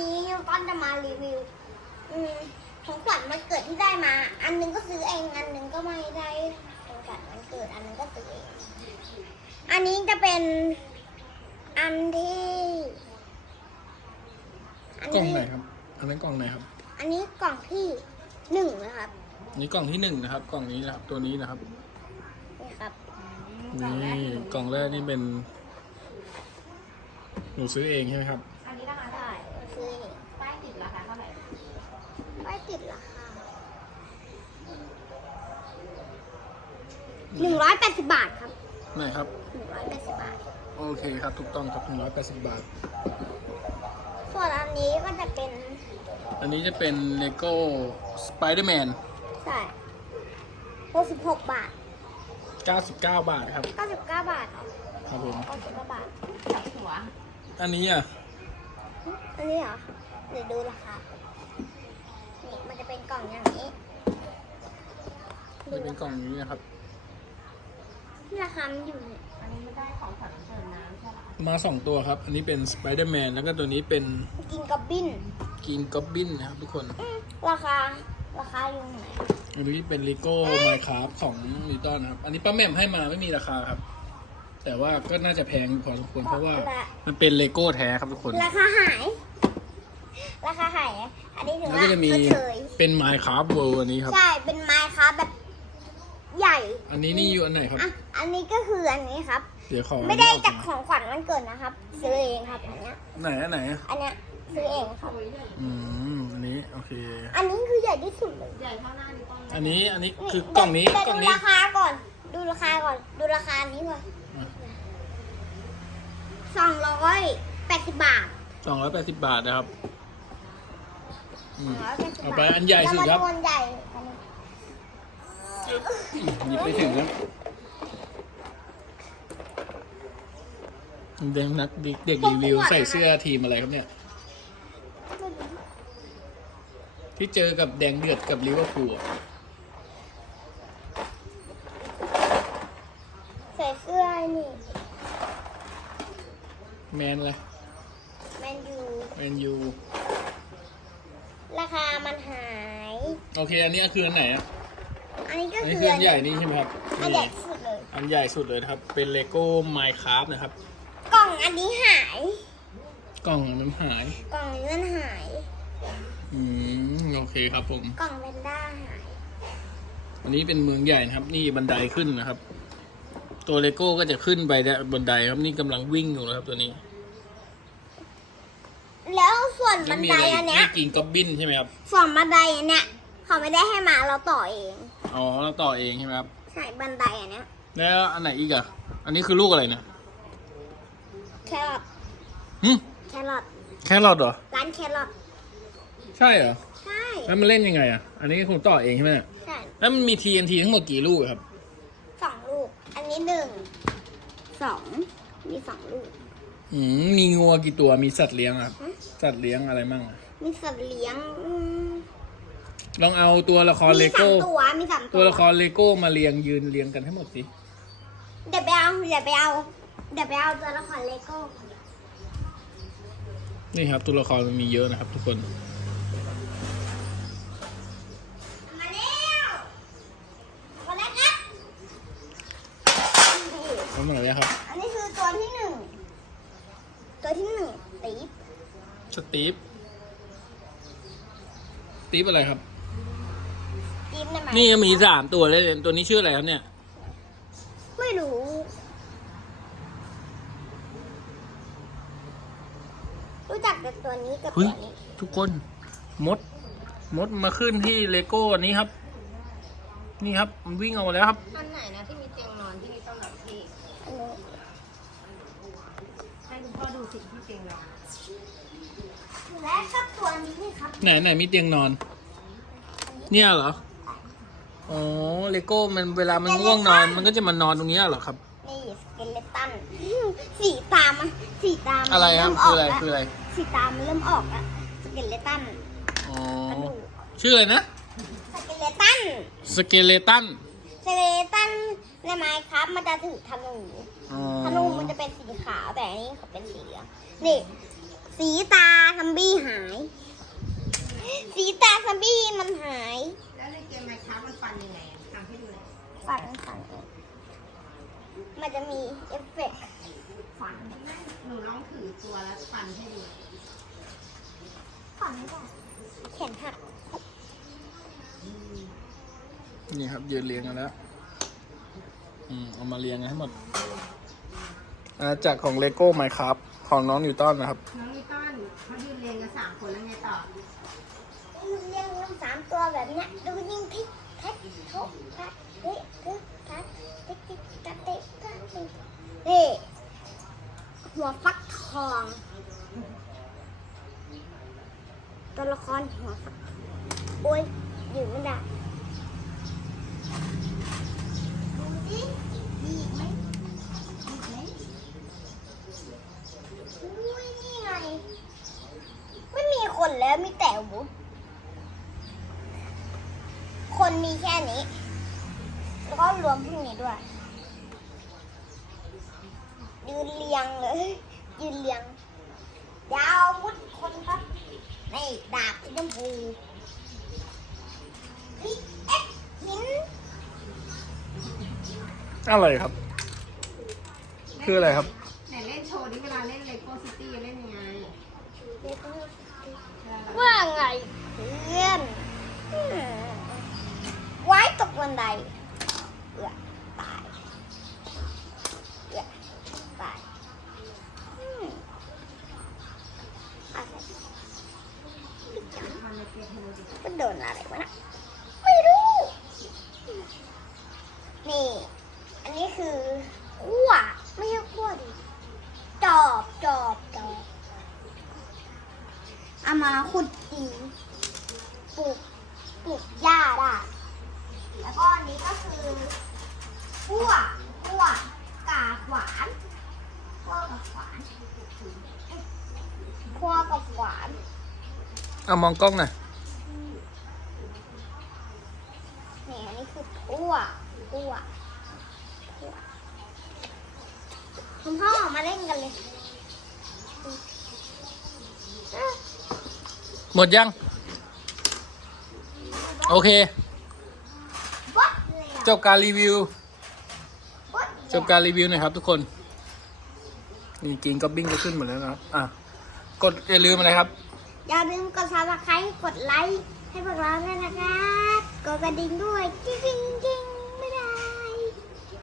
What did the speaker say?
นี้ต้นจะมารีวิว อืมของขวัญมันเกิดที่ได้มา อันหนึงก็ซื้อเอง อันหนึงก็ไม่ได้ของขวัญมันเกิด อันหนึงก็ซื้อเอง อันนี้จะเป็นอันที่อันกล่องที่ไหนครับ อันนั้นกล่องไหนครับ อันนี้กล่องที่หนึ่งนะครับอันนี้กล่องที่หนึ่งนะครับ กล่องนี้นะครับ ตัวนี้นะครับ นี่ครับ นี่กล่องแรกนี่เป็น หนูซื้อเองใช่ไหมครับ อันนี้ราคา ได้ซื้อเอง ป้ายติดราคาเท่าไหร่ ไม่ ติดราคาหนึ่งร้อยแปดสิบบาทครับไหนครับ หนึ่งร้อยแปดสิบบาท โอเคครับ ถูกต้องครับ180บาท ส่วนอันนี้ก็จะเป็นอันนี้จะเป็น Lego Spider-Man ใช่หกสิบหกบาท99 บาทครับ เก้าสิบเก้าบาทครับผม เก้าสิบเก้าบาท จับหัว อันนี้อะ อันนี้เหรอเดี๋ยวดูราคานี่มันจะ เป็นกล่องอย่างนี้จะเป็นกล่องนี้นะครับที่ราคามันอยู่เนี่ยอันนี้ไม่ได้ของขวัญวันเกิดน้ำใช่ไหมมาสองตัวครับ อันนี้เป็น Spider-Man แล้วก็ตัวนี้เป็นกินกับบิน Green Goblin นะครับทุกคน อืมราคา ราคาอยู่ไหนอันนี้เป็น Lego Minecraft ของนิวตันนะครับ อันนี้ป้าแหม่มให้มาไม่มีราคาครับ แต่ว่าก็น่าจะแพงอยู่พอสมควรเพราะว่ามันเป็นเลโก้แท้ครับทุกคน ราคาหาย ราคาหายอันนี้ถือแล้วว่าก็จะมีชดเชยเป็น Minecraft World อันนี้ครับ ใช่เป็นไม้ค้าแบบ ใหญ่อันนี้นี่อยู่อันไหนครับ อะอันนี้ก็คืออันนี้ครับ เดี๋ยวขอไม่ได้อันนี้อจากอของขวัญวันเกิดนะครับ ซื้อเองครับอันเนี้ยไหนอันไหนอะอันเนี้ยซื้อเองครับ อืมอันนี้โอเค อันนี้คือใหญ่ที่สุดเลยใหญ่เท่าหน้านิ้วโป้งอันนี้อันนี้คือกล่องนี้แต่กล่องดูนี้ราคาก่อน ดูราคาก่อน ดูราคานี้ก่อนอะสองร้อยแปดสิบบาท สองร้อยแปดสิบบาทนะครับอืม280 เอาไปอันใหญ่สุดครับแล้วมาดูอันใหญ่อันนี้หยิบไปถึงแล้วเด็กนักเด็กเด็กรีวิวใส่เสื้อทีมอะไรครับเนี่ย ที่เจอกับแดงเดือดกับลิเวอร์พูลอะใส่เสื้อไอ้นี่แมนอะไรแมนยูแมนยูรา คามันหาย โอเค อันนี้คืออันไหนอะอันนี้ก็อันนี้คือคืออันใหญ่นี่ใช่ไหมครับอันนี่ใหญ่ที่สุดเลย อันใหญ่สุดเลยนะครับ เป็นเลโก้ไมค์คราฟนะครับ กล่องอันนี้หาย กล่องมันหาย กล่องนี้มันหาย อืม โอเคครับผม กล่องเวนด้าหาย อันนี้เป็นเมืองใหญ่นะครับ นี่บันไดขึ้นนะครับ ตัวเลโก้ก็จะขึ้นไปบันไดครับ นี่กำลังวิ่งอยู่นะครับตัวนี้ แล้วส่วนบันมีไดอะไรอันเนี้ยนี่กินก๊อบบินใช่ไหมครับ ส่วนบันไดอันเนี้ยเขาไม่ได้ให้มาเราต่อเอง อ๋อเราต่อเองใช่ไหมครับ ใช่บันไดอันเนี้ย แล้วอันไหนอีกอะ อันนี้คือลูกอะไรเนี่ย แครอทหึแครอทแครอทเหรอ ร้านแครอท ใช่เหรอ ใช่ แล้วมันเล่นยังไงอะ อันนี้คุณต่อเองใช่ไหมเนี่ยใช่ แล้วมันมี TNT ทั้งหมดกี่ลูกอะครับ สองลูก อันนี้หนึ่ง สอง มีสองลูก อืมมีงัวกี่ตัวมีสัตว์เลี้ยงอะครับฮะสัตว์เลี้ยงอะไรมั่งอะมีสัตว์เลี้ยงอืมลองเอาตัวละครเลมีสาโก้มตัวมีสามตัตัววละครเลโก้มาเรียงยืนเรียงกันให้หมดสิเดี๋ยวไปเอาเดี๋ยวไปเอาเดี๋ยวไปเอาตัวละครเลโก้นี่ครับ ตัวละครมันมีเยอะนะครับ ทุกคนมาแล้วมาแล้วครับนี่ทั้งหมดเลยครับ อันนี้คือตัวที่หนึ่งตัวที่หนึ่งตีฟ สตีฟสตีฟอะไรครับตีฟได้ไหมนี่มีสามตัวเลยตัวนี้ชื่ออะไรครับเนี่ย ไม่รู้รู้จักแต่ตัวนี้กับเฮ้ยตัวนี้ทุกคนมด มดมาขึ้นที่เลโก้อันนี้ครับ นี่ครับ มันวิ่งออกมาแล้วครับ อันไหนนะที่มีเตียงนอนที่มีตำหนักที่ อันนี้ ให้คุณพ่อดู สิ่งที่เตียงนอนและก็ตัวนี้นี่ครับไหนไหนมีเตียงนอน เนี่ยเหรออ๋อเลโก้มันเวลามันง่วงนอน มันก็จะมานอนตรงเนี้ยเหรอครับ นี่สเกเลตันสีตามอะสีตามอะไรครับเมคืออะไรกแล้วคืออะไรสีตามมันเริ่มออกแล้วสเกเลตันอ๋อกระดูกชื่ออะไรนะสเกเลตันสเกเลตันสเกเลตันในไม้ครับมันจะถือธนูอ๋อธนู นี่เขาเป็นสีนี่ สีตาซัมบี้หาย สีตาซัมบี้มันหาย แล้วในเกมไมค้ามันฟันยังไงทำให้นฝันฝันมันจะมีเอฟเฟกต์ฟันหนูน้องถือตัวแล้วฟันให้ดูฝันก่อนแขนหักนี่ครับยืนเรียงกันแล้ว อืมเอามาเรียงกันให้หมด อาณากของเลโก้ไมครับ ของน้องนิวตันนะครับ น้องนิวต้นเขายืนเรียงกันสามคนแล้วไงต่อเรียงกันสามตัวแบบเนี้ยดูยิ่งพิกแท็กทุกทักเฮ้ทึกทักติ๊กติ๊กตักติ๊กตักติ๊กนี่หัวฟักทองตัวละครหัวฟักโอ้ยอยู่ไม่ได้ดูดิมีอีกไหมมีอีกไหมอุ้ยนี่ไง ไม่มีคนแล้วมีแต่อาวุธ คนมี แค่นี้ แล้วก็รวมพวกนี้ด้วย ยืนเรียงเลย ยืนเรียงยาวอาวุธคนครับนี่ดาบสีชมพูพิกเอ็กหินอะไรครับ คืออะไรครับ ไหนเล่นโชว์นี่เวลาเล่นเลโก้ซิตี้เล่นยังไงว่าไงเพื่อนอืม ไว้ตกบันไดเอือตายเอือตายอืมอะไรพี่จ๋าทำในเกมให้ดูดิมันโดนอะไรวะนะไม่รู้ นี่ อันนี้คือขั้วไม่ใช่ขั้วดิจอบจอบจอบเอามาขุดดินปลูกปลูกหญ้าได้ แล้วก็อันนี้ก็คือขั้วขั้วกาขวานขั้วกับขวานขั้วกับขวานเอามองกล้องหน่อยนี่อันนี้คือทั่วทั่วทั่วคุณพ่อมาเล่นกันเลยเอ้ยหมดยัง โอเควัดเลยอะ จบการรีวิว จบการรีวิวหน่อยครับ ทุกคนนี่กินก็บิ้งก็ขึ้นหมดแล้วนะครับอะกดอย่าลืมอะไรครับ อย่าลืมกดซับสไครต์กดไลค์ให้พวกเราด้วยนะครับ กดกระดิ่งด้วยจิ๊ง